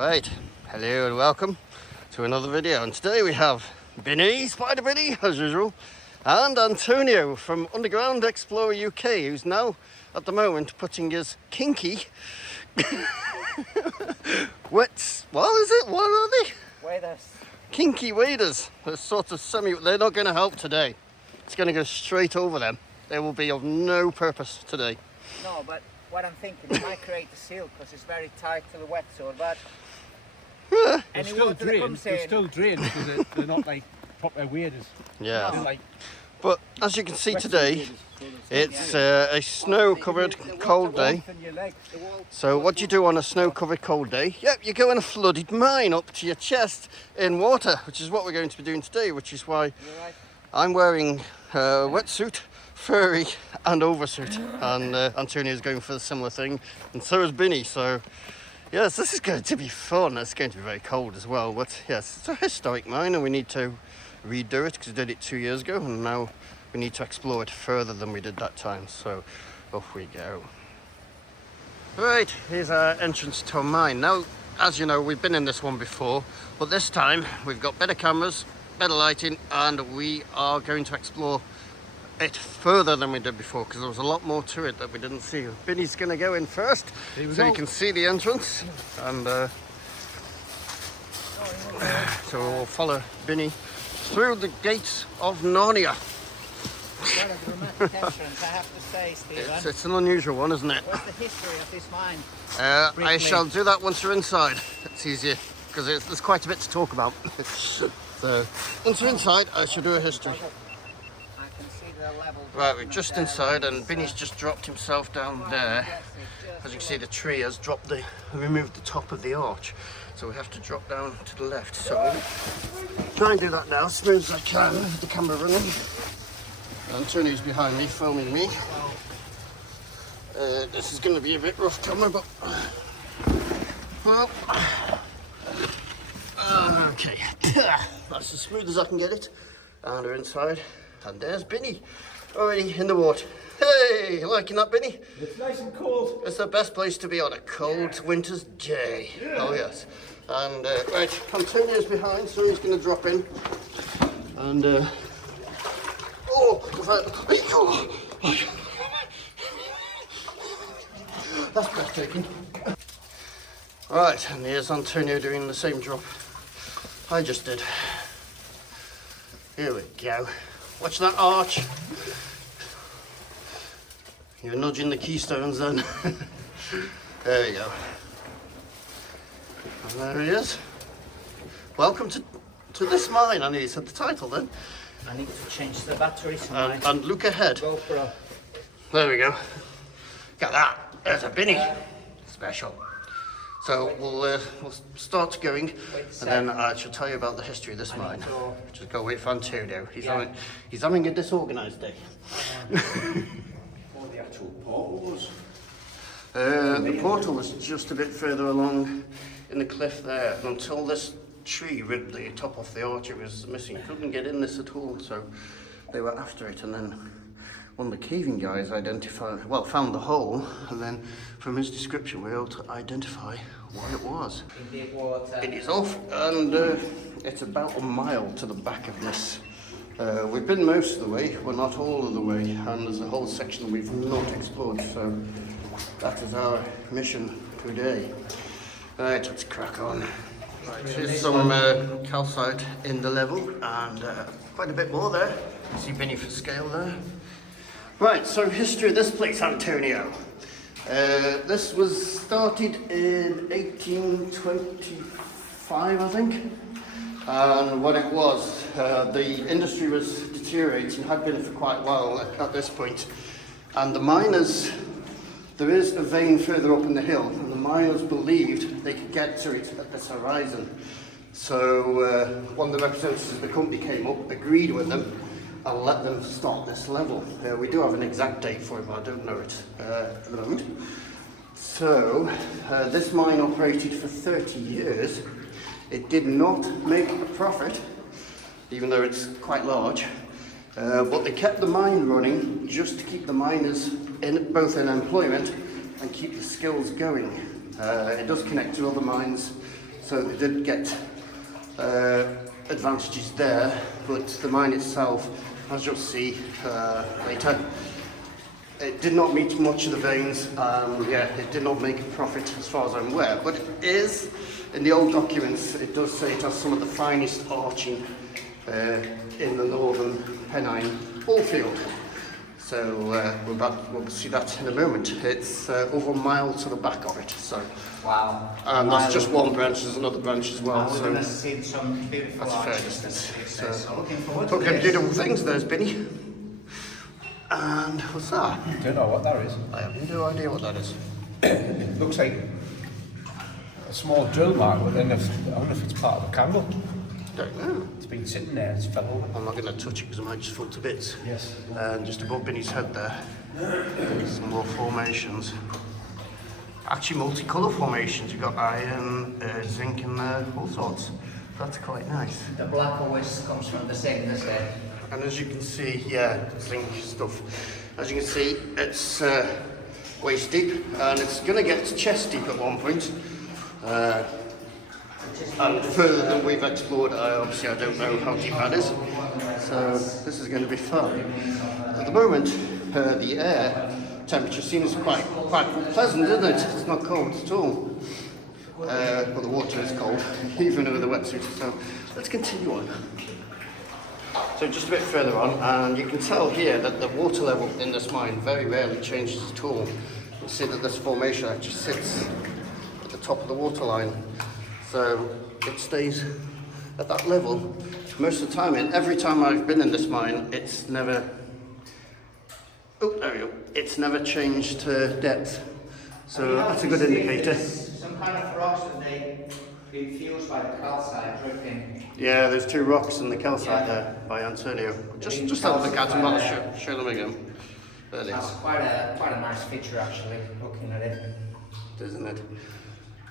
Right, hello and welcome to another video, and today we have Binny, Spider Binny as usual, and Antonio from Underground Explorer UK, who's now at the moment putting his kinky what is it? What are they? Waders. Kinky waders. They're sort of they're not going to help today. It's going to go straight over them. They will be of no purpose today. No, but what I'm thinking, it might create a seal because it's very tight to the wetsoil, but They're still drained because they're not like proper waders. Yeah. They're like but as you can see today, it's a snow-covered cold day. So what do you do on a snow-covered cold day? Yep, you go in a flooded mine up to your chest in water, which is what we're going to be doing today, which is why I'm wearing a wetsuit, furry and oversuit, and Antonio's going for a similar thing, and so is Binny. So yes, this is going to be fun. It's going to be very cold as well, but yes, it's a historic mine and we need to redo it because we did it 2 years ago, and now we need to explore it further than we did that time. So off we go. Right, here's our entrance to a mine. Now, as you know, we've been in this one before, but this time we've got better cameras, better lighting, and we are going to explore it further than we did before because there was a lot more to it that we didn't see. Binny's going to go in first so you can see the entrance, and so we'll follow Binny through the gates of Narnia. Quite a dramatic entrance, I have to say, Stephen. It's an unusual one, isn't it? What's the history of this mine? I shall do that once you're inside. It's easier because there's quite a bit to talk about. So once you're inside, I shall do a history. I can see the level. Right, we're just inside, and Binny's just dropped himself down there. As you can see, the tree has removed the top of the arch, so we have to drop down to the left. So we'll try and do that now, as smooth as I can, with the camera running. Antonio's behind me, filming me. This is going to be a bit rough camera, but well, okay. That's as smooth as I can get it. And we're inside, and there's Binny, already in the water. Hey, liking that, Binny? it's nice and cold. It's the best place to be on a cold winter's day. Yeah. Oh yes. And right, Antonio's behind, so he's going to drop in. And that's breathtaking. Right, and here's Antonio doing the same drop I just did. Here we go. Watch that arch. You're nudging the keystones then. There we go. And there he is. Welcome to this mine. I need to set the title then. I need to change the batteries. And look ahead. GoPro. There we go. Got that. There's a Binny. Special. So we'll start going, and then I shall tell you about the history of this mine. Just go wait for Antonio. He's having a disorganised day. The actual portal was. The portal was just a bit further along in the cliff there, and until this tree ripped the top off the arch, it was missing. Couldn't get in this at all, so they were after it, and then one of the caving guys found the hole, and then from his description we were able to identify what it was. It is off, and it's about a mile to the back of this. We've been most of the way, but not all of the way, and there's a whole section we've not explored, so that is our mission today. Right, let's crack on. Right, here's some calcite in the level, and quite a bit more there. See Binny for scale there. Right, so history of this place, Antonio. This was started in 1825, I think. And what it was, the industry was deteriorating, had been for quite a while at this point. And the miners, there is a vein further up in the hill, and the miners believed they could get to it at this horizon. So one of the representatives of the company came up, agreed with them, and let them start this level. We do have an exact date for it, but I don't know it at the moment. So this mine operated for 30 years. It did not make a profit, even though it's quite large, but they kept the mine running just to keep the miners both in employment and keep the skills going. It does connect to other mines so they did get advantages there, but the mine itself, as you'll see later, it did not meet much of the veins. Yeah, it did not make a profit as far as I'm aware, but it is, in the old documents, it does say it has some of the finest arching in the northern Pennine ore field. So we'll see that in a moment. It's over a mile to the back of it. So wow. And that's just one branch. There's another branch as well. We're going to see some beautiful that's a fair arches. distance. So looking forward to okay, this. beautiful things. There's Binny. And what's that? Don't know what that is. I have no idea what that is. It looks like a small drill mark, but then I wonder if it's part of a candle. Don't know. It's been sitting there, it's fell over. I'm not going to touch it because it might just fall to bits. Yes. And just above Binny's head there, some more formations. Actually, multicolour formations. You've got iron, zinc, and all sorts. That's quite nice. The black always comes from the same, doesn't it? And as you can see, yeah, zinc stuff. As you can see, it's waist deep, and it's going to get to chest deep at one point. And further than we've explored, obviously I don't know how deep that is. So this is going to be fun. At the moment, the air temperature seems quite pleasant, isn't it? It's not cold at all. But the water is cold, even with the wetsuit. So let's continue on. So just a bit further on, and you can tell here that the water level in this mine very rarely changes at all. You see that this formation actually sits at the top of the water line. So it stays at that level most of the time, and every time I've been in this mine, it's never, oh, there we go, it's never changed depth. So that's a good indicator. Some kind of rocks that they've been fused by the calcite drifting. Yeah, there's two rocks in the calcite there by Antonio. Just have a look at them, I'll show them again. There it is. That's quite a nice feature actually, looking at it. Isn't it?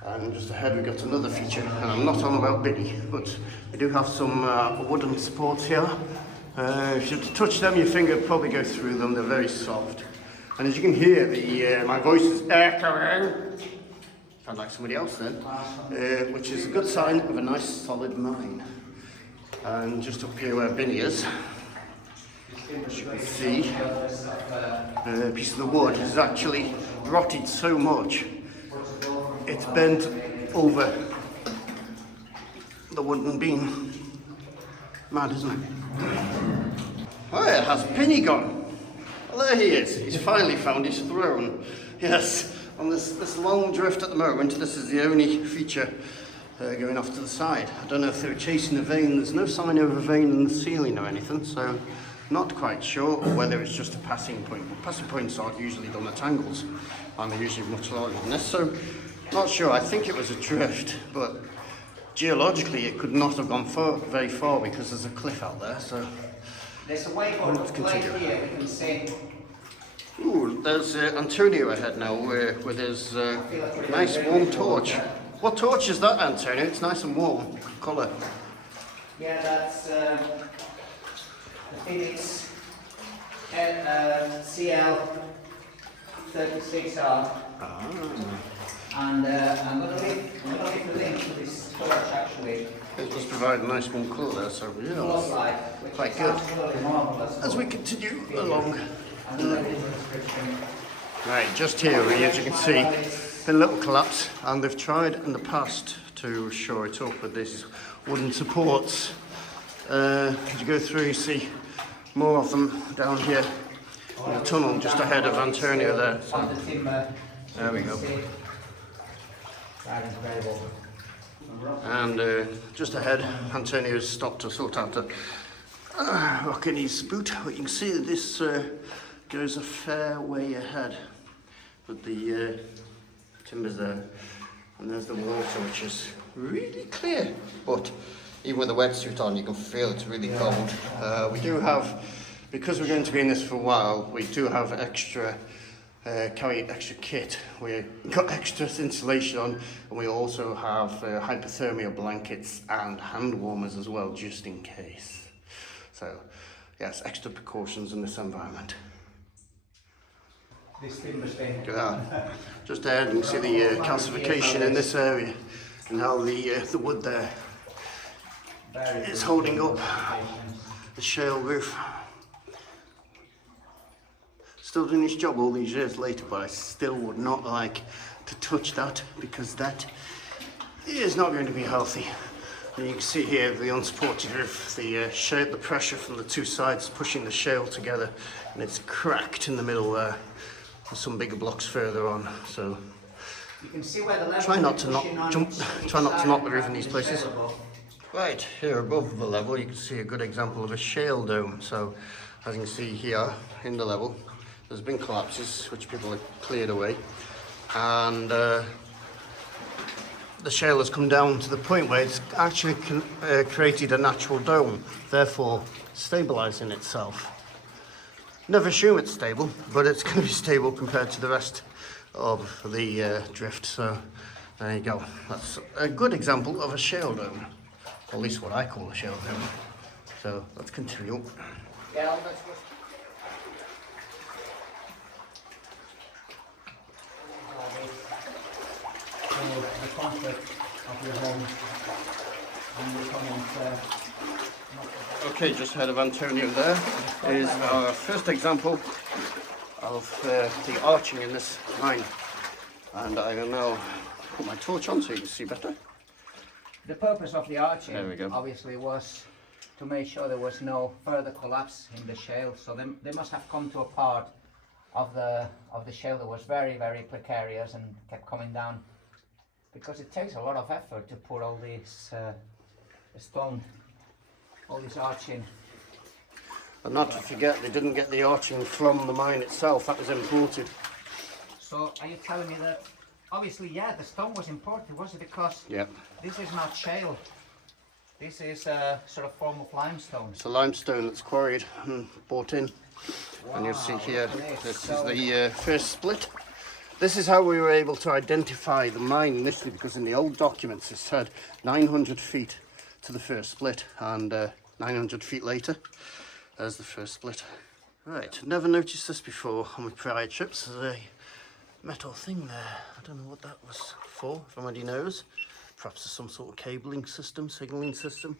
And just ahead we've got another feature, and I'm not on about Biddy, but we do have some wooden supports here. If you were to touch them, your finger would probably go through them. They're very soft. And as you can hear, my voice is echoing. Sound like somebody else then, which is a good sign of a nice solid mine. And just up here where Binny is, as you can see, a piece of the wood has actually rotted so much it's bent over the wooden beam. Mad, isn't it? Where has Penny gone? Well, there he is. He's finally found his throne. Yes, on this long drift at the moment, this is the only feature going off to the side. I don't know if they were chasing a vein. There's no sign of a vein in the ceiling or anything, so not quite sure, or whether it's just a passing point. Passing points aren't usually done at angles, and they're usually much larger than this, so not sure. I think it was a drift, but geologically it could not have gone very far because there's a cliff out there, so there's a way going right here, we can see. Ooh, there's Antonio ahead now with his nice warm torch. What torch is that, Antonio? It's nice and warm colour. Yeah, that's I think it's CL36R. And I'm going to leave the link to this torch actually. It does provide a nice warm colour there, so yeah, Light, quite good. As we continue along. Right, just here, as you can see, been a little collapse, and they've tried in the past to shore it up with these wooden supports. As you go through, you see more of them down here in the tunnel just ahead of Antonio there. So, there we go. And just ahead, Antonio's stopped to sort out a rock in his boot. But you can see that this goes a fair way ahead with the timbers there. And there's the water, which is really clear. But even with the wetsuit on, you can feel it's really cold. We do have, because we're going to be in this for a while, we do have carry extra kit. We've got extra insulation on, and we also have hypothermia blankets and hand warmers as well, just in case. So, yes, extra precautions in this environment. This timber stain. Look at that. Just there, you can see the calcification in this area. Now the wood there is holding up the shale roof. Still doing this job all these years later, but I still would not like to touch that because that is not going to be healthy. And you can see here the unsupported roof, the shale, the pressure from the two sides pushing the shale together, and it's cracked in the middle there. There's some bigger blocks further on, so You can see where the level try not to try not to knock the roof in these the places. shale above. Right here above the level, you can see a good example of a shale dome. So as you can see here in the level, there's been collapses which people have cleared away, and the shale has come down to the point where it's actually created a natural dome, therefore stabilizing itself. Never assume it's stable, but it's going to be stable compared to the rest of the drift. So there you go. That's a good example of a shale dome, or at least what I call a shale dome. So let's continue. Yeah, that's good. So the comfort of your home, and you come into Okay, just ahead of Antonio there is our first example of the arching in this mine. And I will now put my torch on so you can see better. the purpose of the arching. There we go. Obviously was to make sure there was no further collapse in the shale. So they must have come to a part of the shale that was very, very precarious and kept coming down, because it takes a lot of effort to put all this stone, all this arching. And not to forget, they didn't get the arching from the mine itself, that was imported. So are you telling me that, obviously, yeah, the stone was imported, was it? Because Yeah. this is not shale. This is a sort of form of limestone. It's a limestone that's quarried and brought in. And you'll see here, this is the first split. This is how we were able to identify the mine initially, because in the old documents it said 900 feet to the first split, and 900 feet later, there's the first split. Right, never noticed this before on my prior trips. There's a metal thing there. I don't know what that was for, if anybody knows. Perhaps there's some sort of cabling system, signalling system.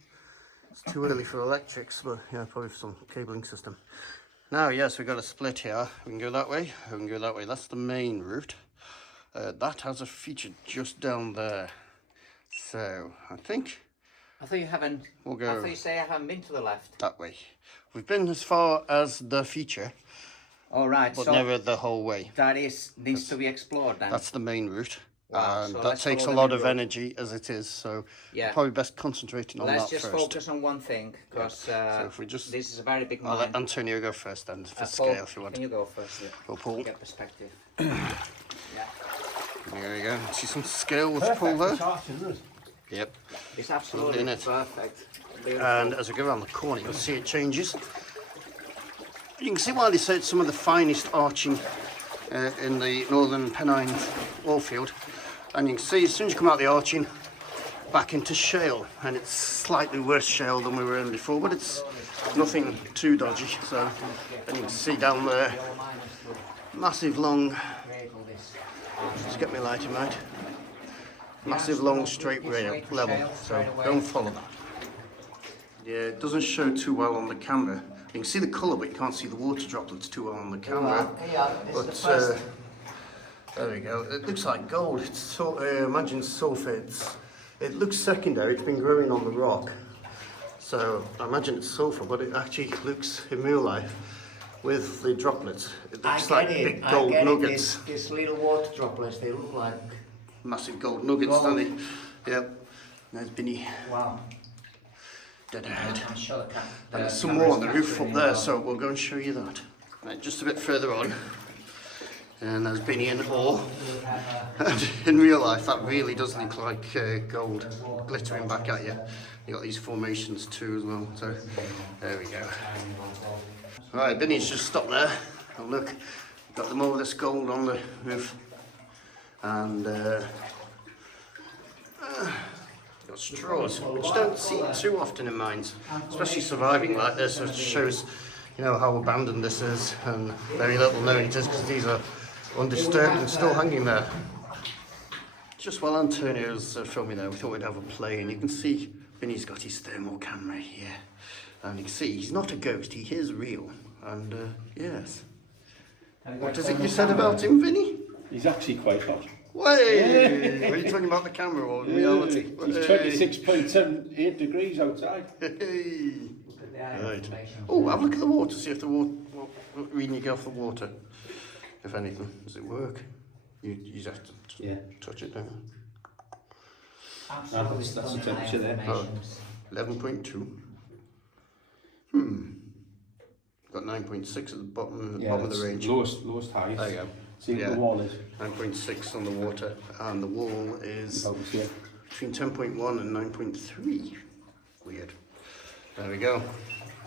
It's too early for electrics, but yeah, probably some cabling system. Now, yes, we've got a split here. We can go that way, we can go that way. That's the main route. That has a feature just down there. So, I think I thought you haven't. we'll go I thought you say I haven't been to the left. that way. We've been as far as the feature, All right, but so never the whole way. that needs to be explored then. That's the main route. Wow, And so that let's takes a follow the lot main of route. energy as it is, so Yeah. probably best concentrating on Let's that just first. focus on one thing, because So if we just, this is a very big I'll mine. let Antonio go first then, for Paul, scale if you want. Can you go first? Go, Paul. Get perspective. Yeah. There we go. See some scale with Paul there? Yep. It's absolutely Lovely, innit? perfect. Beautiful. And as we go around the corner, you'll see it changes. You can see why they say it's some of the finest arching in the northern Pennine oilfield. And you can see as soon as you come out the arching, back into shale, and it's slightly worse shale than we were in before, but it's nothing too dodgy. So, and you can see down there, massive long, just get me lighting right, massive long straight rail level. So don't follow that. Yeah, it doesn't show too well on the camera. You can see the colour, but you can't see the water droplets too well on the camera. But there we go. It looks like gold. It's so, imagine sulphur. It looks secondary. It's been growing on the rock, so I imagine it's sulphur. But it actually looks in real life with the droplets. It looks like big gold nuggets. These little water droplets. They look like Massive gold nuggets, don't they? Yep. There's Binny. wow. Dead ahead. I'm sure And there's some more on the roof up there, so we'll go and show you that. Right, just a bit further on. And there's Binny in ore. And in real life, that really does look like gold glittering back at you. You got these formations too as well. So there we go. Right, Binny's just stopped there. And look, we've got more of this gold on the roof. And got straws, which you don't see too often in mines, especially surviving like this. It shows, you know, how abandoned this is, and very little known it is, because these are undisturbed and still hanging there. just while Antonio's filming there, we thought we'd have a play, and you can see Vinny's got his thermal camera here. And you can see he's not a ghost, he is real. And yes. What is it you said about him, Vinny? He's actually quite hot. Way! Are you talking about the camera or reality? It's 26.78 degrees outside. Hey. Right. Oh, have a look at the water, see if the water, what reading you get off the water. If anything, does it work? You just have to touch it, don't you? That's the temperature there. 11.2. Got 9.6 at the bottom of the range. Lowest height. There you go. See what the wall is. 9.6 on the water, and the wall is between 10.1 and 9.3. Weird. There we go.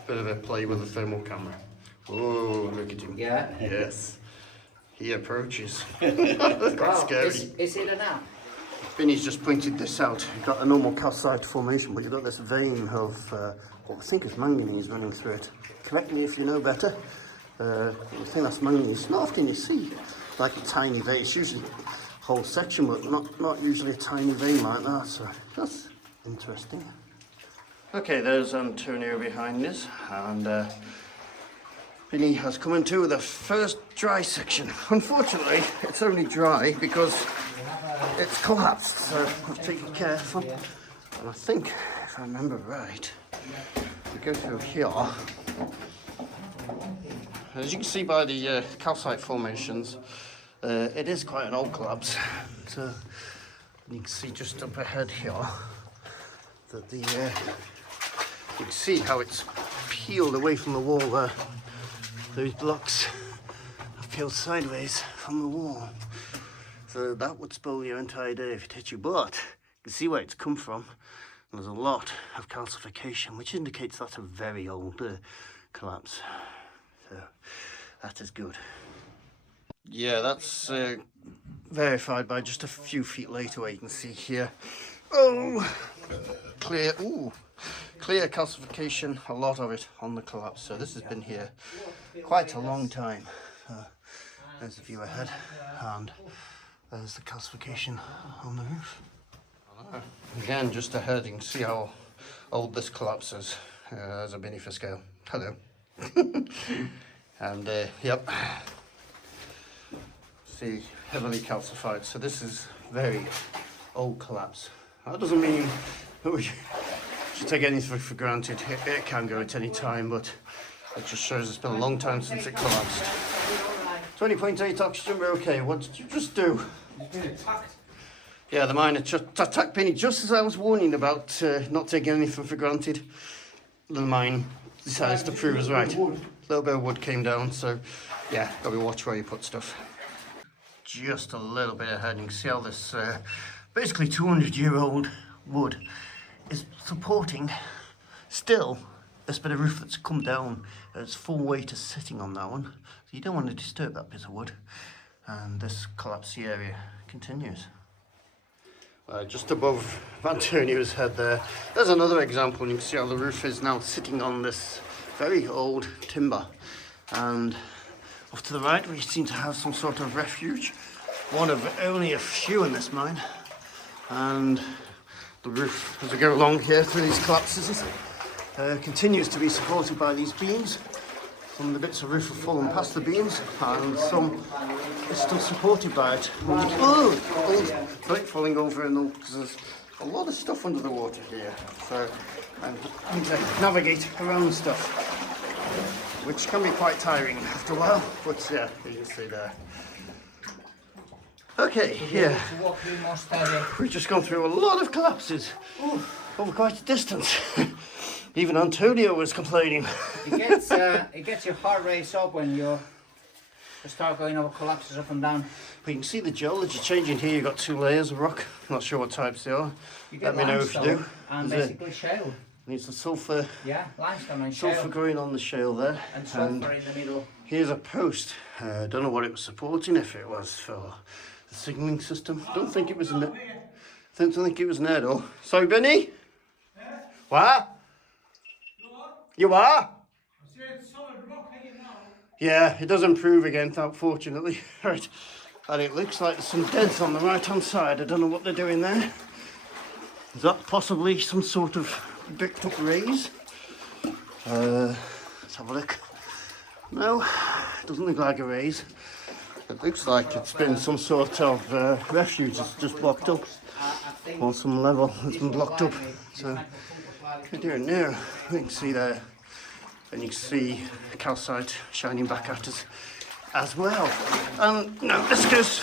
Bit of a play with the thermal camera. Oh, look at him. Yeah. Yes. He approaches. That's quite scary. Is it an app? Vinny's just pointed this out. You've got a normal calcite formation, but you've got this vein of what I think is manganese running through it. Correct me if you know better. I think that's manganese. Not often you see like a tiny vein. It's usually a whole section, but not usually a tiny vein like that. So that's interesting. Okay, there's Antonio behind us, and Vinny has come into the first dry section. Unfortunately, it's only dry because it's collapsed, so I've taken careful. And I think, if I remember right, we go through here. As you can see by the calcite formations, it is quite an old collapse. So you can see just up ahead here that the you can see how it's peeled away from the wall there. Those blocks have peeled sideways from the wall. So that would spoil your entire day if it hit you, but you can see where it's come from. And there's a lot of calcification, which indicates that's a very old collapse. So that is good. Yeah, that's verified by just a few feet later, where you can see here. Oh, clear calcification, a lot of it on the collapse. So this has been here quite a long time. There's the view ahead, and there's the calcification on the roof. Again, just ahead, you can see how old this collapse is. There's a mini for scale. Hello. And yep, see, heavily calcified. So this is very old collapse. That doesn't mean we should take anything for granted. It can go at any time, but it just shows it's been a long time since it collapsed. 20.8 oxygen, we're okay. What did you just do? You've been attacked. Yeah, the mine attacked Penny just as I was warning about not taking anything for granted. The mine decides to prove us right. A little bit of wood came down, so yeah, gotta watch where you put stuff. Just a little bit ahead, you can see how this basically 200-year-old wood is supporting still this bit of roof that's come down. Its full weight is sitting on that one, so you don't want to disturb that bit of wood. And this collapsy area continues. Just above Antonio's head there's another example, and you can see how the roof is now sitting on this very old timber. And off to the right we seem to have some sort of refuge, one of only a few in this mine. And the roof, as we go along here through these collapses, continues to be supported by these beams. Some of the bits of roof have fallen past the beams, and some is still supported by it. Falling over and all, because there's a lot of stuff under the water here. So I need to navigate around stuff, which can be quite tiring after a while. But yeah, you can see there. Okay, yeah. We've just gone through a lot of collapses over quite a distance. Even Antonio was complaining. It gets your heart rate up when you start going over collapses up and down. But you can see the geology changing here. You've got two layers of rock. I'm not sure what types they are. Let me know if you do. And basically shale. Needs the sulphur. Yeah, limestone and shale. Sulphur growing on the shale there. And sulphur in the middle. Here's a post. I don't know what it was supporting, if it was for the signalling system. Don't think it was an don't think it was an air door. Sorry, Benny? Yeah? What? What? You are? I said solid rock here now. Yeah, it does improve again, unfortunately. Right, And it looks like there's some deads on the right hand side. I don't know what they're doing there. Is that possibly some sort of bricked up raise? Let's have a look. No, it doesn't look like a raise. It looks like it's been some sort of refuge that's just blocked up. On some level that's been blocked up. So, if you're near, you can see there. And you can see calcite shining back at us as well. And now this goes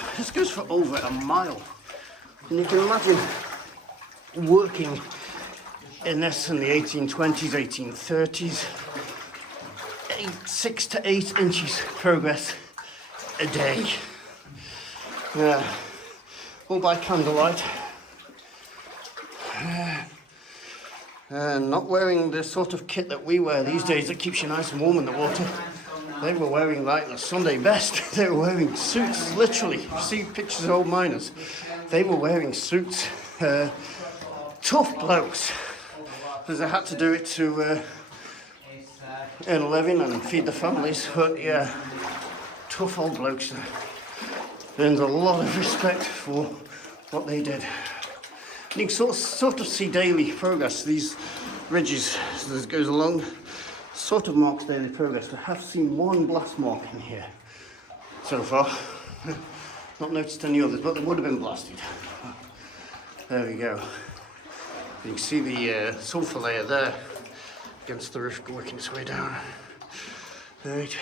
for over a mile. And you can imagine working in this in the 1820s, 1830s, 6 to 8 inches progress a day. Yeah, all by candlelight. Not wearing the sort of kit that we wear these days that keeps you nice and warm in the water. They were wearing like the Sunday best. They were wearing suits, literally. You see pictures of old miners. They were wearing suits. Tough blokes. Because they had to do it to earn a living and feed the families. But yeah, tough old blokes. Earned a lot of respect for what they did. You can sort of see daily progress. These ridges, as it goes along, sort of marks daily progress. I have seen one blast mark in here so far. Not noticed any others, but they would have been blasted. There we go. You can see the sulphur layer there against the roof working its way down. Right.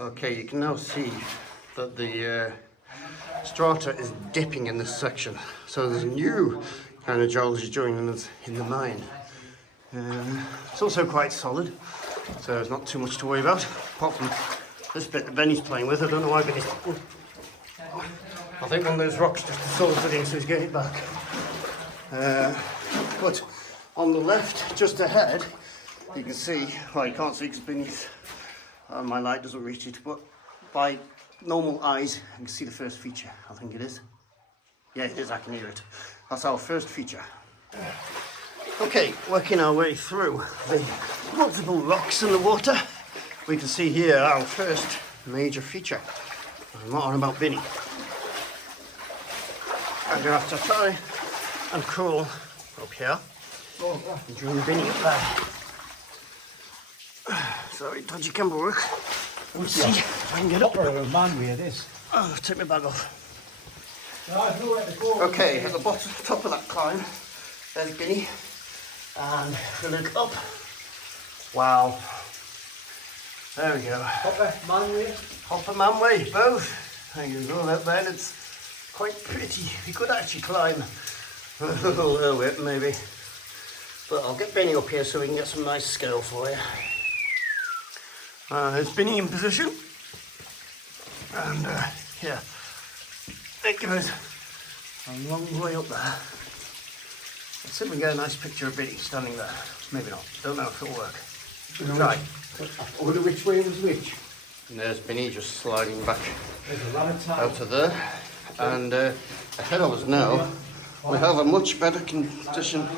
Okay, you can now see that the strata is dipping in this section. So there's a new kind of geology joining us in the mine. It's also quite solid, so there's not too much to worry about, apart from this bit that Benny's playing with. I don't know why Benny's... I think one of those rocks just assaulted him, so he's getting it back. But on the left, just ahead, you can see, well, you can't see because Benny's, my light doesn't reach it, but by normal eyes, you can see the first feature, I think it is. Yeah, it is, I can hear it. That's our first feature. Okay, working our way through the multiple rocks in the water, we can see here our first major feature. I'm not on about Benny. I'm going to have to try and crawl up here and join Benny up there. Sorry, dodgy camera work. Let's see if I can get up. Oh, take my bag off. Okay, at the bottom, top of that climb, there's Benny. And we look up. Wow. There we go. Hopper, manway, both. There you go, that then it's quite pretty. We could actually climb a little bit, maybe. But I'll get Benny up here so we can get some nice scale for you. There's Benny in position. And yeah, it goes a long way up there. Let's see if we can get a nice picture of Benny standing there. Maybe not. Don't know if it'll work. Try. I wonder which way was which. And there's Benny just sliding back out of there. And ahead of us now, we have a much better condition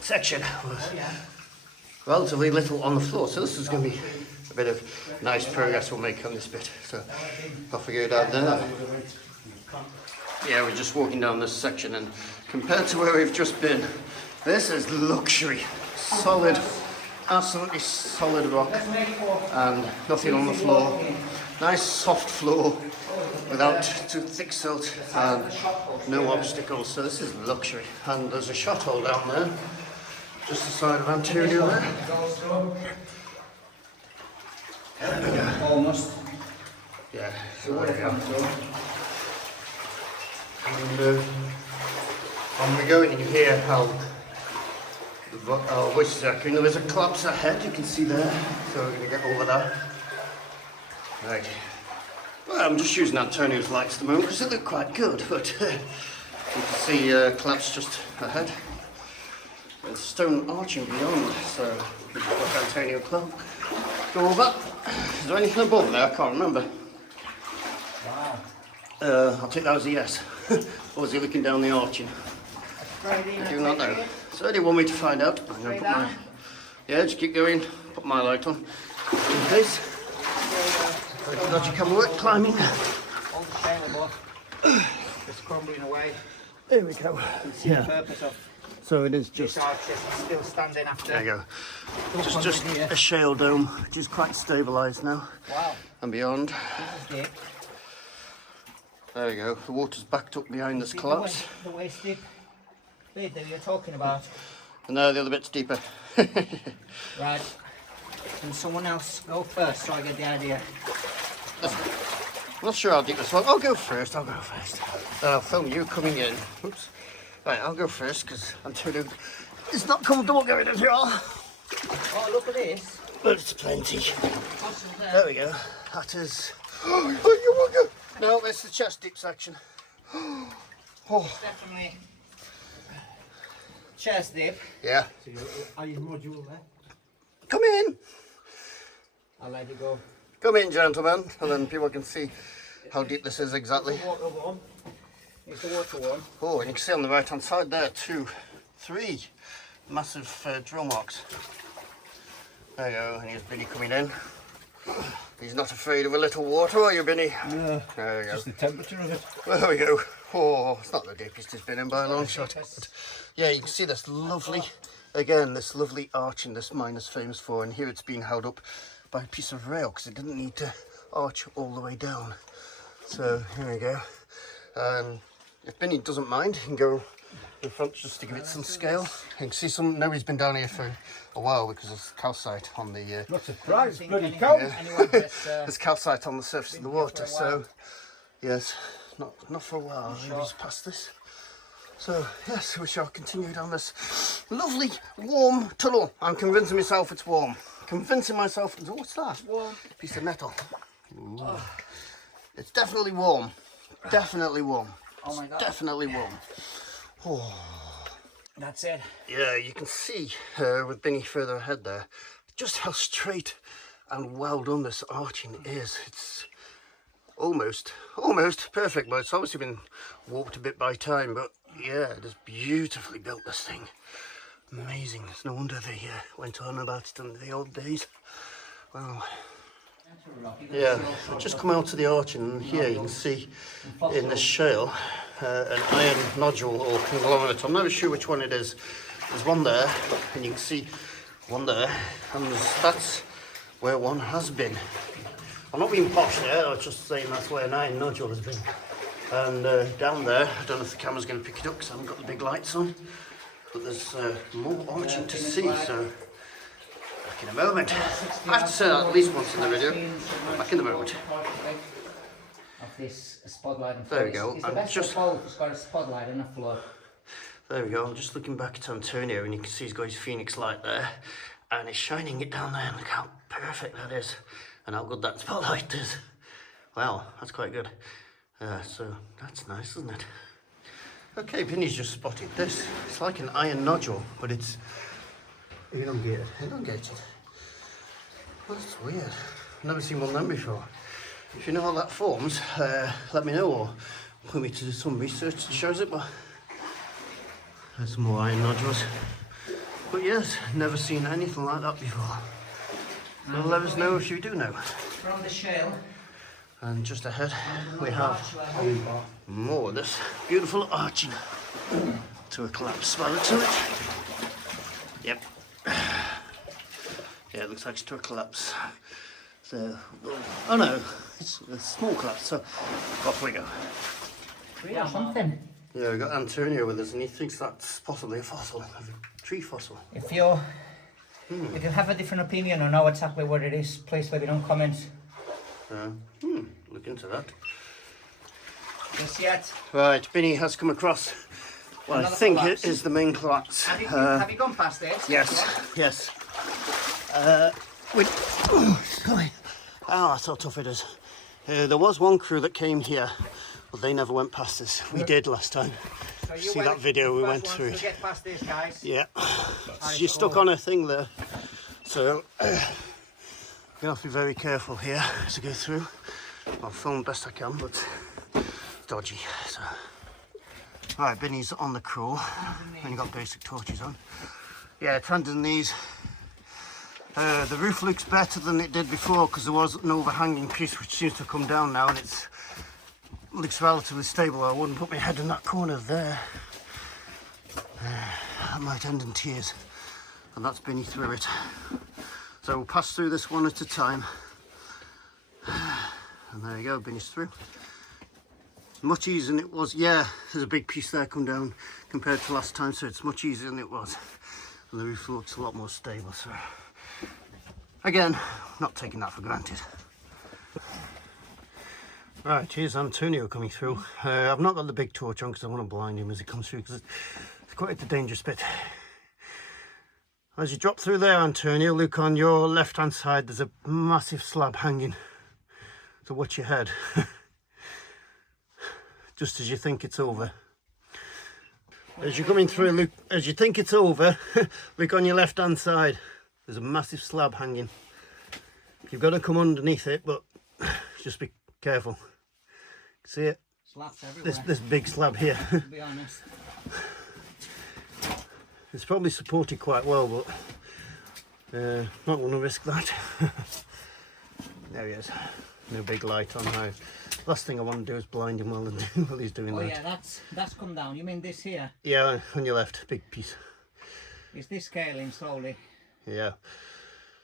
section with relatively little on the floor. So this is going to be a bit of nice progress we'll make on this bit. So off we go down there. Yeah, we're just walking down this section, and compared to where we've just been, this is luxury. Solid, absolutely solid rock, and nothing on the floor. Nice soft floor without too thick silt and no obstacles. So this is luxury. And there's a shot hole down there, just the side of Antonio there. Almost. Yeah, so there we go. And we're going in here how our voices are echoing. There's a collapse ahead, you can see there, so we're going to get over that. Right. Well, I'm just using Antonio's lights at the moment because they look quite good, but you can see collapse just ahead. There's stone arching beyond, so we can let Antonio go over. Is there anything above there? I can't remember. I'll take that as a yes. Or is he looking down the arching? I do not know. So any one way to find out. I'm going to put my... Yeah, just keep going. Put my light on. In case. Dodgy camera work, climbing. It's crumbling away. There we go. See the purpose of So it is this just, arch is still standing after. there you go. 200 Just years. a shale dome, which is quite stabilised now Wow, and beyond. this is deep. There we go. The water's backed up behind this collapse. The waist deep bit that you're talking about. And now the other bit's deeper. Right. Can someone else go first so I get the idea? I'm not sure how deep this one. I'll go first. I'll film you coming in. Oops. Right, I'll go first because Antonio is not comfortable going in here. Oh, look at this. But it's plenty. Fossil There there. we go. That is. Oh, you won't go. No, it's the chest deep section. Oh, Definitely chest deep. yeah. Are you module there? Come in. I'll let you go. Come in, gentlemen, and then people can see how deep this is exactly. Water one. It's the water one. Oh, and you can see on the right hand side there, three massive drill marks. There you go, and here's Billy coming in. He's not afraid of a little water, are you, Billy? No, There we go. just the temperature of it. There we go. Oh, it's not the deepest it's been in by a long shot. But yeah, you can see this lovely, again, this lovely arch in this mine is famous for, and here it's been held up by a piece of rail because it didn't need to arch all the way down. So here we go. If Benny doesn't mind, he can go in front just to give it some scale. You can see nobody's been down here for a while because there's calcite on the Not surprised, Think bloody anyone- cow. anyone that's, there's calcite on the surface of the been here water. for a while. So yes, not for a while. Maybe just past this. So yes, we shall continue down this lovely warm tunnel. I'm convincing myself it's warm. Convincing myself. Oh, what's that? warm. Piece of metal. Ooh. It's definitely warm. Definitely warm. Oh my God. Definitely warm. That's it. Yeah, you can see with Benny further ahead there, just how straight and well done this arching is. It's almost perfect, but it's obviously been warped a bit by time. But yeah, it is beautifully built, this thing. Amazing. It's no wonder they went on about it in the old days. Wow. Yeah, I've just come out to the arch, and here you can see in the shale an iron nodule or conglomerate. I'm not sure which one it is. There's one there, and you can see one there, and that's where one has been. I'm not being posh there, I was just saying that's where an iron nodule has been. And down there, I don't know if the camera's going to pick it up because I haven't got the big lights on, but there's more arching to see, so back in a moment. I have to say that at least once in the video. Back in the moment. Of this spotlight. There we go. It's the I'm best just- of both. It's got a spotlight and a flood. There we go, I'm just looking back at Antonio, and you can see he's got his phoenix light there, and he's shining it down there, and look how perfect that is, and how good that spotlight is. Wow, that's quite good. So that's nice, isn't it? Okay, Vinny's just spotted this. It's like an iron nodule, but it's elongated. Elongated. Well, that's weird. Never seen one of them before. If you know how that forms, let me know, or put me to do some research that shows it. But there's some more iron nodules. But yes, never seen anything like that before. Well, let us know if you do know. From the shale. And just ahead, we have more of this beautiful arching to a collapse by the looks of it. Yep. Yeah, it looks like it's to a collapse. So, oh no, it's a small collapse, so off we go. Yeah, something. Yeah, we've got Antonio with us, and he thinks that's possibly a fossil, a tree fossil. If you have a different opinion or know exactly what it is, please let me know in comments. Look into that. Just yet. Right, Binny has come across what I Another think collapse. it is the main collapse. Have you gone past it? Yes, yes. Sorry. Oh, that's how tough it is. There was one crew that came here, but they never went past this. We did last time. So you See were that video? the We first went ones through to it. Get past this, guys. Yeah. She's stuck on a thing there, so you're gonna have to be very careful here as I go through. I'll film best I can, but it's dodgy. So, right, Binny's on the crawl, and you got basic torches on. Yeah, hands and knees. The roof looks better than it did before because there was an overhanging piece which seems to have come down now, and it's looks relatively stable. I wouldn't put my head in that corner there. That might end in tears, and that's Binny through it. So we'll pass through this one at a time. And there you go, Binny's through. Much easier than it was. Yeah, there's a big piece there come down compared to last time, so it's much easier than it was. And the roof looks a lot more stable, so again, not taking that for granted. Right, here's Antonio coming through. I've not got the big torch on because I want to blind him as he comes through, because it's quite a dangerous bit. As you drop through there, Antonio, look on your left hand side, there's a massive slab hanging, so watch your head. Just as you think it's over. As you're coming through, look, as you think it's over, look on your left hand side, there's a massive slab hanging. You've got to come underneath it, but just be careful. See it? Slabs everywhere. This big slab here. To be honest. It's probably supported quite well, but not want to risk that. There he is. No big light on now. Last thing I want to do is blind him while he's doing that. Oh yeah, that's come down. You mean this here? Yeah, on your left, big piece. Is this scaling slowly? Yeah.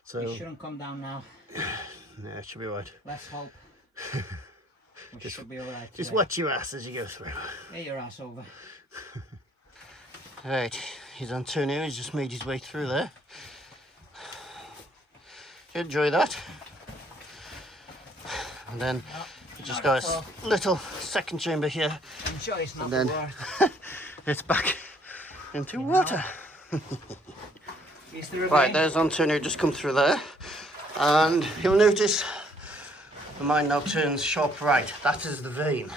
So It shouldn't come down now. yeah, it should be right. Let's hope. We should be alright. Just watch your ass as you go through. Get your ass over. Right, he's Antonio. He's just made his way through there. Enjoy that. And then you just got a little second chamber here, I'm sure it's not and then the word. it's back into water. Is there a Right, vein? there's Antonio just come through there, and you'll notice the mine now turns sharp right. That is the vein.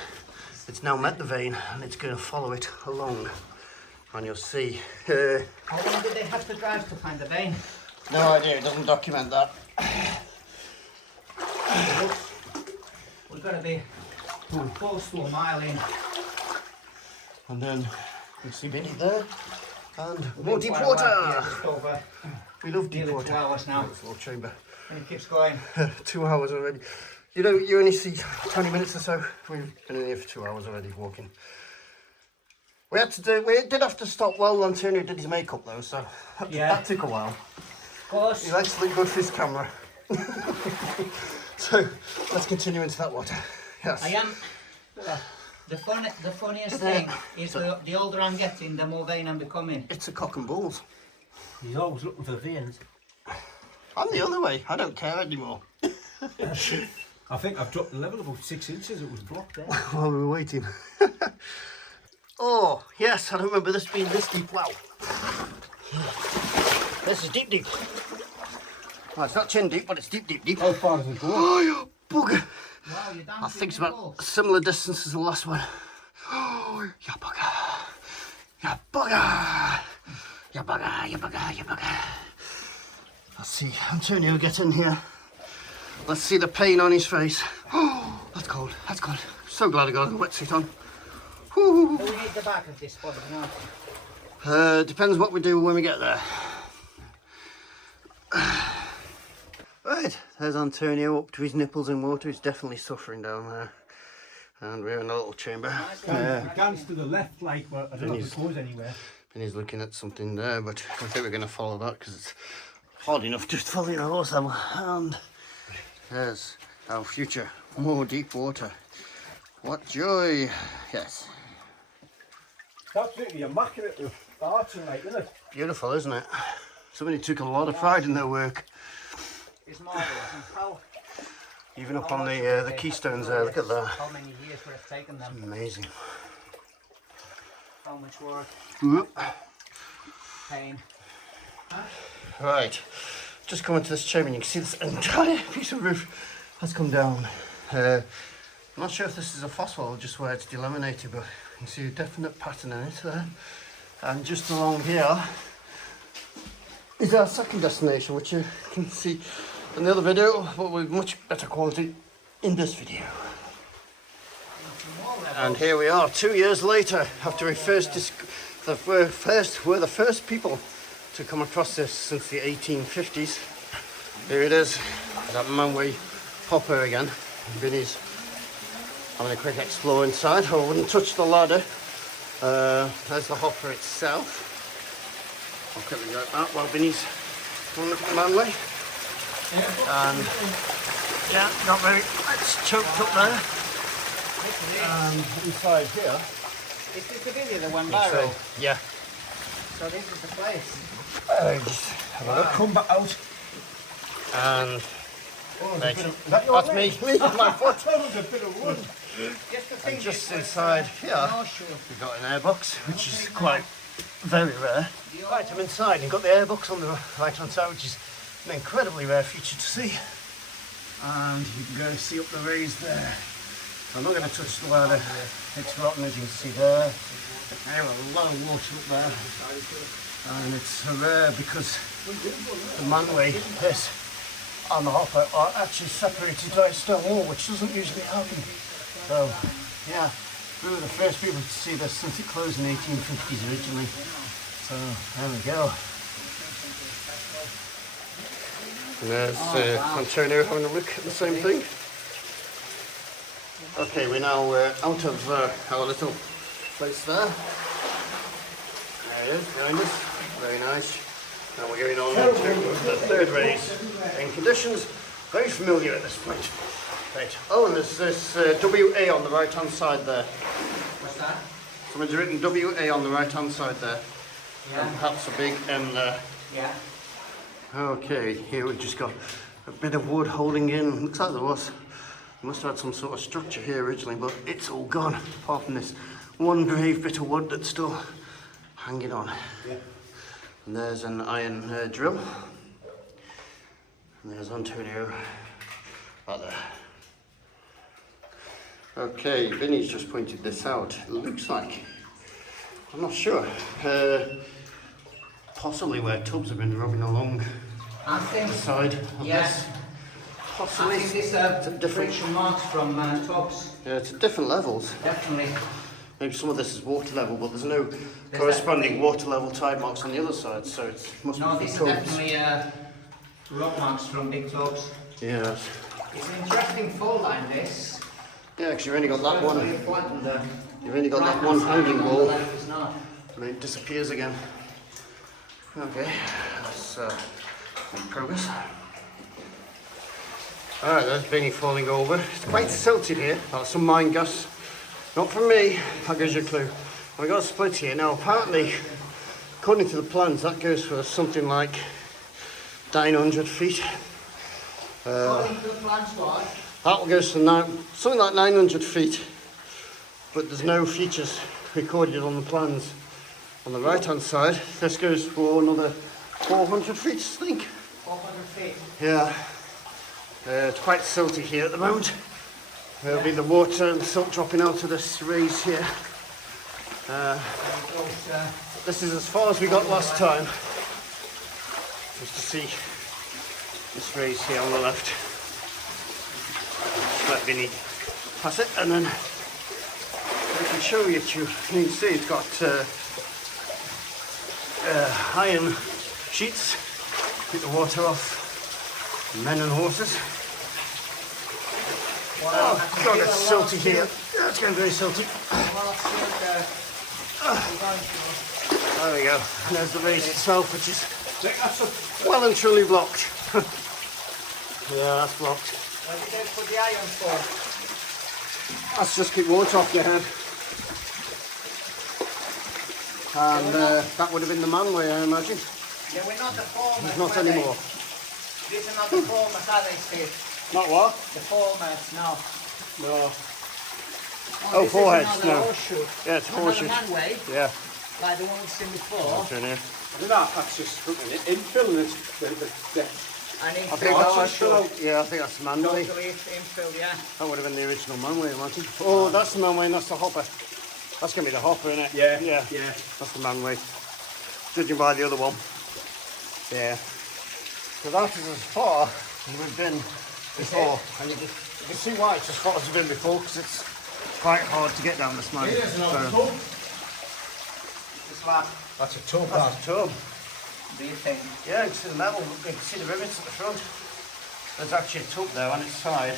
It's now met the vein, and it's going to follow it along, and you'll see. How long did they have to drive to find the vein? No idea, it doesn't document that. We've got to be close to a mile in. And then you see Binny there, and more deep Quite a while here, water. just over We love deep nearly water. 2 hours now. This little chamber. And it keeps going. 2 hours already. You know, you only see 20 minutes or so. We've been in here for 2 hours already walking. We did have to stop while Antonio did his makeup though, so that took a while. Of course. He likes to look good for his camera. So let's continue into that water. Yes. I am. The funniest thing is the older I'm getting, the more vain I'm becoming. It's a cock and balls. He's always looking for veins. I'm the other way. I don't care anymore. I think I've dropped the level about 6 inches. It was blocked there. While we were waiting. Oh, yes, I don't remember this being this deep. Wow. This is deep, deep. Well, it's not chin deep, but it's deep, deep, deep. How far does it go? Oh, you bugger. Wow, you're down I to think it's your about balls. a similar distance as the last one. Oh, you bugger. You bugger. You bugger, you bugger, you bugger. Let's see Antonio get in here. Let's see the pain on his face. Oh, that's cold, that's cold. So glad I got a wetsuit on. Whew. Do we need the back of this body now? Depends what we do when we get there. Right, there's Antonio up to his nipples in water. He's definitely suffering down there. And we're in a little chamber. The guns to the left, like, but I don't know if it goes anywhere. And he's looking at something there, but I think we're going to follow that because it's hard enough just following a horse. And there's our future. More deep water. What joy. Yes. It's absolutely immaculate with arching, like, isn't it? Beautiful, isn't it? Somebody took a lot of pride in their work. It's marvellous. And how Even up on the keystones there, look at that. How many years would it have taken them? Amazing. How much work, Whoop. pain. Right, just come into this chamber and you can see this entire piece of roof has come down. I'm not sure if this is a fossil or just where it's delaminated, but you can see a definite pattern in it there. And just along here is our second destination, which you can see in the other video, but with much better quality in this video. And here we are, 2 years later, after we we're the first people to come across this since the 1850s. Here it is, that manway hopper again. Binny's having a quick explore inside. I wouldn't touch the ladder. There's the hopper itself. I'll quickly go that while Vinny's going up the manway. And yeah, not very, it's choked up there. And inside here. Is this the video, the one barrel? Yeah. So this is the place. Just have a look. Come back out. And right. That your That's me, my foot. That was a bit of wood. And just inside here, we've got an airbox, which is quite very rare. Right, I'm inside. You've got the airbox on the right hand side, which is an incredibly rare feature to see. And you can go and see up the raise there. So I'm not going to touch the ladder. It's rotten, as you can see there. There's a lot of water up there. And it's rare because the manway is and the hopper are actually separated by a stone wall, which doesn't usually happen. So, yeah, we were the first people to see this since it closed in the 1850s originally. So, there we go. And there's Antonio having a look at the same thing. Okay, we're now out of our little place there. There it is, behind us. Very nice. Now we're going on to the third raise. In conditions, very familiar at this point. Right. Oh, and there's this WA on the right hand side there. What's that? Someone's written WA on the right hand side there. Yeah. And perhaps a big M there. Yeah. Okay, here we've just got a bit of wood holding in. Looks like there must have had some sort of structure here originally, but it's all gone, apart from this one brave bit of wood that's still hanging on. Yeah. And there's an iron drill. And there's Antonio out there. Okay, Vinny's just pointed this out. It looks like, I'm not sure, possibly where tubs have been rubbing along I think, the side of yes. this. Possibly. I think these are different marks from tubs. Yeah, it's at different levels. Definitely. Maybe some of this is water level, but there's no corresponding water level tide marks on the other side, so it must No, be these from are tubs. definitely rock marks from big tubs. Yes. It's an interesting fault line, this. Yeah, because you've only got that one. You've You've only got that one hanging wall, not. and it disappears again. Okay, let's make progress. Alright, there's Vinny falling over. It's quite silted here. That's some mine gas. Not from me, that gives you a clue. I've got a split here. Now, apparently, according to the plans, that goes for something like 900 feet. According to the plan squad, That goes for something like 900 feet, but there's no features recorded on the plans. On the right-hand side, this goes for another 400 feet, I think. 400 feet. Yeah. It's quite silty here at the moment. There'll be the water and silt dropping out of this raise here. This is as far as we got last time. Just to see this raise here on the left. Just let Vinny pass it, and then I can show you. You can see it's got iron sheets. Keep the water off men and horses. Oh God, it's silty here. Yeah, it's getting very silty. There we go. And there's the race itself, which is well and truly blocked. Yeah, that's blocked. What did they put the iron for? That's just keep water off your head. And that would have been the manway, I imagine. Yeah, we're not the formers. Not anymore. These are not the formers, are they, Steve? Not what? The formers, no. No. Oh, foreheads, no. no. Horseshoe. Yeah, it's horseshoe. Another manway, Yeah. like the one we've seen before. Turn here. That's just infilling it. And I think I think that's the manway. Totally infill, yeah. That would have been the original manway, I imagine. Oh, that's the manway and that's the hopper. That's going to be the hopper, isn't it? Yeah. Yeah. Yeah. That's the manway. Judging by the other one. Yeah. So that is as far as we've been before. And you can see why it's as far as we've been before, because it's quite hard to get down this manway. That's a tub. That's a tub. Do you think? Yeah, you can see the metal, you can see the rivets at the front. There's actually a tub there on its side.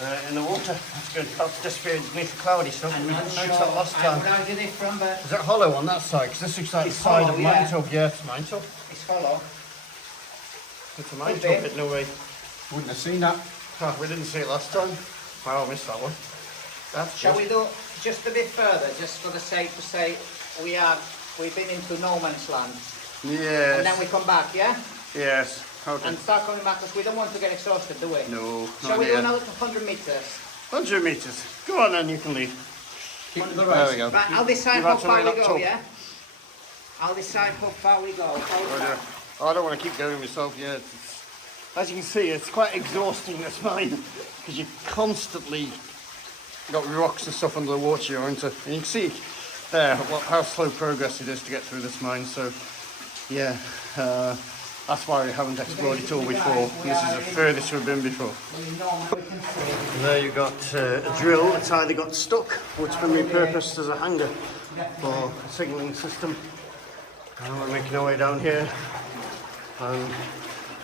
in the water. It's going to disappear beneath the cloudy stuff. I'm We not didn't sure notice that last time. where did it from, but Is it hollow on that side? Because this looks like the It's side hollow, of yeah. mine tub. Yeah, it's mine tub. it's hollow. It's a mine Could tub, be. but no way. Wouldn't have seen that. Oh, we didn't see it last time. Wow, I missed that one. That's Shall good. we do just a bit further, just for the sake to say we've been into no man's land, Yes. and then we come back, yeah, Yes. Okay. and start coming back because we don't want to get exhausted, do we? No, Shall not we do yet. another 100 meters? 100 metres. Go on then, you can leave. Keep to the There right. we go. Right, I'll decide You've how had to far lay we that go, tub. yeah? I'll decide how far we go. I don't want to keep going myself yet. As you can see, it's quite exhausting, this mine, because you constantly got rocks and stuff under the water you're into. And you can see there how slow progress it is to get through this mine. So, yeah, that's why we haven't explored it all before. This is the furthest we've been before. And there you've got a drill. It's either got stuck or it's been repurposed as a hanger for a signalling system. And we're making our way down here.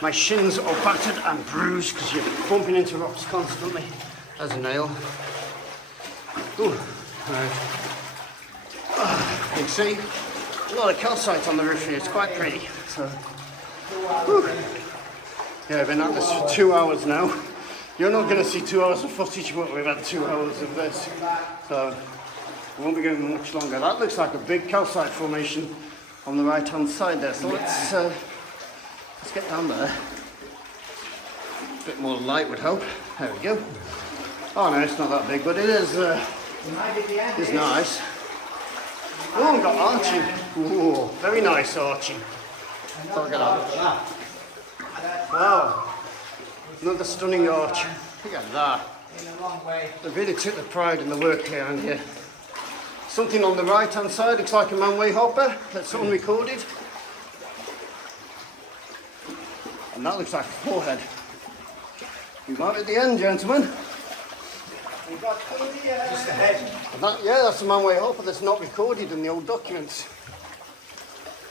My shins are battered and bruised because you're bumping into rocks constantly. There's a nail. Ooh, right. You can see a lot of calcite on the roof here. It's quite pretty. So, whew. Yeah, I've been at this for 2 hours now. You're not going to see 2 hours of footage, but we've had 2 hours of this. So, we won't be going much longer. That looks like a big calcite formation on the right hand side there. So let's get down there. A bit more light would help. There we go. Oh no, it's not that big, but it is it's nice. Oh, we've got arching. Ooh, very nice arching. Look at that. Wow. Another stunning arch. Look at that. In a long way. They really took the pride in the work around here. Something on the right hand side looks like a manway hopper that's unrecorded. And that looks like a forehead. We might be at the end, gentlemen. We've got two here. Just ahead. And that, yeah, that's a manway hopper that's not recorded in the old documents.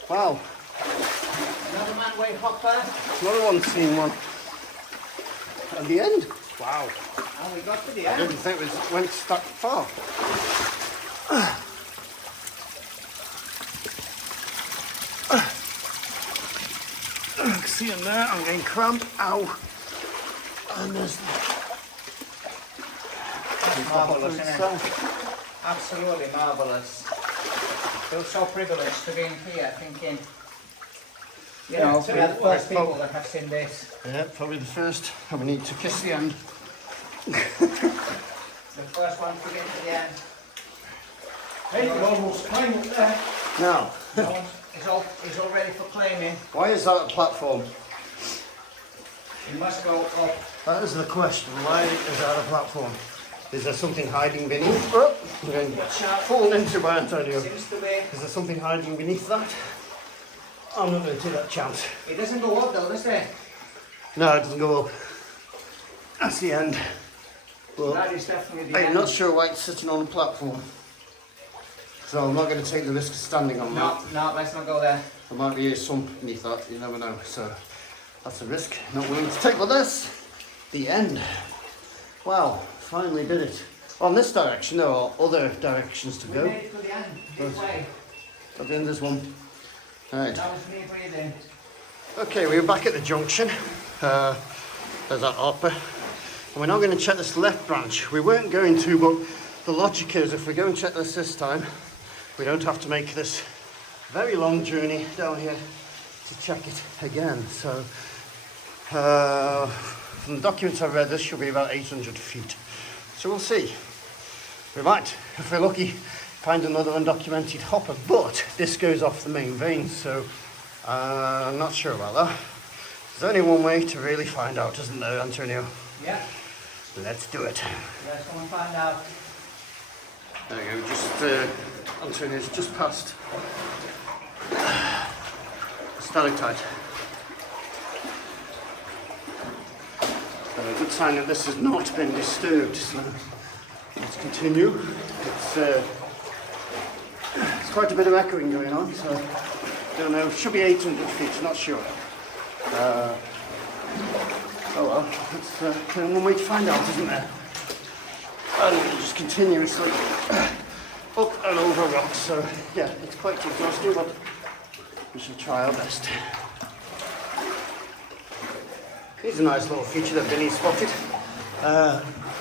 Wow. Another manway hopper. Another one seen one. At the end. Wow. And we got to the I end. didn't think it went that far. See him there, I'm getting cramp. Ow. And there's Marvellous, isn't it? Absolutely marvellous. Feel so privileged to be in here thinking, you know, we are the first people that have seen this. Yeah, probably the first. And we need to kiss the end. The first one to get to the end. Hey, you almost climbed up there. Now, It's all ready for claiming. why is that a platform? It must go up. That is the question. Why is that a platform? Is there something hiding beneath? Oh, I'm going to fall into by Antonio. Seems to be. Is there something hiding beneath that? I'm not going to take that chance. It doesn't go up though, does it? No, it doesn't go up. That's the end. But That is definitely the I'm end. not sure why it's sitting on a platform. So I'm not going to take the risk of standing on that. No, let's not go there. There might be a sump beneath that, you never know. So that's a risk, not willing to take. But that's the end. Wow, finally did it. On this direction, there are other directions to We go. made it to the end. This way. At the end, there's one. Right. That was me breathing. Okay, we're back at the junction. There's that hopper. And we're now going to check this left branch. We weren't going to, but the logic is if we go and check this time, we don't have to make this very long journey down here to check it again. So, from the documents I've read, this should be about 800 feet. So we'll see. We might, if we're lucky, find another undocumented hopper, but this goes off the main vein, so I'm not sure about that. There's only one way to really find out, isn't there, Antonio? Yeah, Let's do it. let's go and find out. There you go, Antonio's just passed the stalactite. So a good sign that this has not been disturbed, so let's continue. It's quite a bit of echoing going on, so I don't know, should be 800 feet, not sure. Oh well, that's one way to find out, isn't there? and you just continuously up and over rocks. So yeah, it's quite exhausting, but we shall try our best. Here's a nice little feature that Vinny spotted.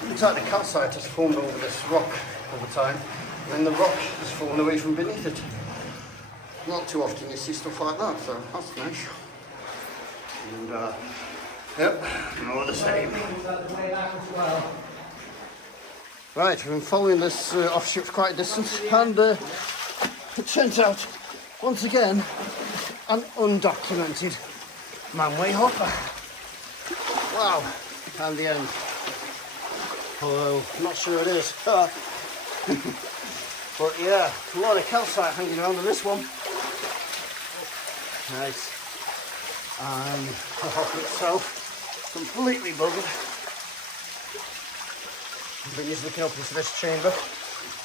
Looks like the calcite has formed over this rock over time, and then the rock has fallen away from beneath it. Not too often you see stuff like that, so that's nice. And yep, more the same. Right, we've been following this offshoot for quite a distance, and it turns out, once again, an undocumented manway hopper. Wow, and the end. Although, I'm not sure it is. But yeah, a lot of calcite hanging around on this one. Nice. And the hopper itself, completely buggered. Vinny's looking up into this chamber.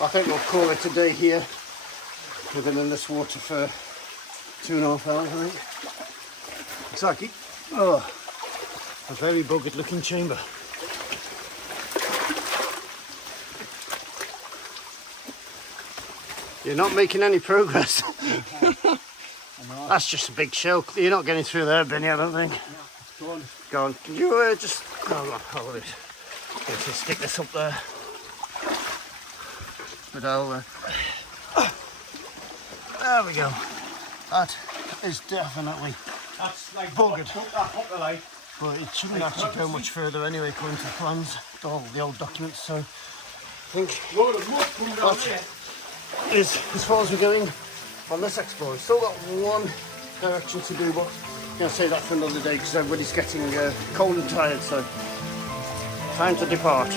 I think we'll call it a day here. We've been in this water for 2.5 hours, I think. Exactly. Oh, a very buggered looking chamber. You're not making any progress. That's just a big shell. You're not getting through there, Benny, I don't think. Go on. Go on. Can you just... Oh, hold it. Going to stick this up there. But I'll... There we go. That is definitely That's like buggered. But it shouldn't actually go much further anyway, according to the plans, all the old documents. So I think that is as far as we're going on this explorer. Still got one direction to do, but I'm going to save that for another day because everybody's getting cold and tired. So time to depart.